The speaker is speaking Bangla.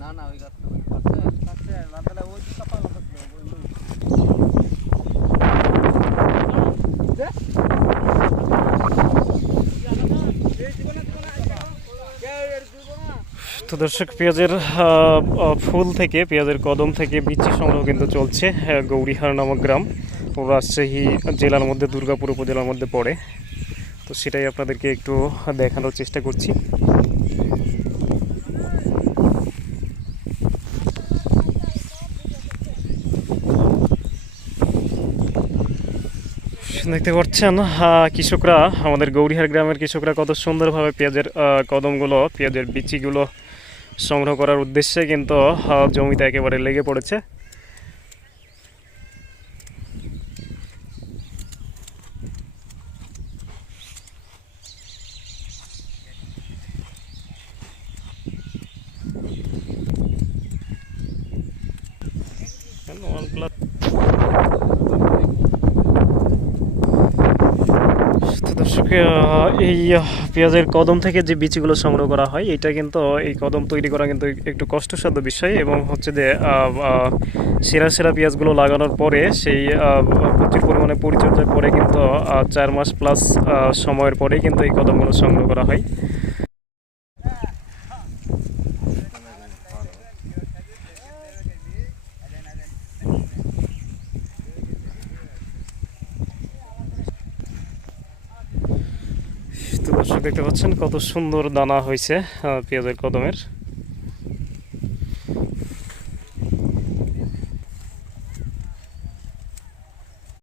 না না। তো দর্শক, পেঁয়াজের ফুল থেকে, পেঁয়াজের কদম থেকে বিচি সংগ্রহ কিন্তু চলছে গৌরীহার নামক গ্রাম। রাজশাহী জেলার মধ্যে, দুর্গাপুর উপজেলার মধ্যে পড়ে। তো সেটাই আপনাদেরকে একটু দেখানোর চেষ্টা করছি। দেখতে পাচ্ছেন কৃষকরা, আমাদের গৌরীহার গ্রামের কৃষকরা কত সুন্দরভাবে পেঁয়াজের কদমগুলো, পেঁয়াজের বিচিগুলো সংগ্রহ করার উদ্দেশ্যে কিন্তু জমিতে একেবারে লেগে পড়েছে। দর্শক এই পেঁয়াজের কদম থেকে যে বীজগুলো সংগ্রহ করা হয়, এটা কিন্তু, এই কদম তৈরি করা কিন্তু একটু কষ্টসাধ্য বিষয় এবং হচ্ছে যে সেরা সেরা পেঁয়াজগুলো লাগানোর পরে সেই প্রচুর পরিমাণে পরিচর্যার পরে কিন্তু চার মাস প্লাস সময়ের পরে কিন্তু এই কদমগুলো সংগ্রহ করা হয়। তো দর্শক দেখতে পাচ্ছেন কত সুন্দর দানা হয়েছে পেঁয়াজের কদমের।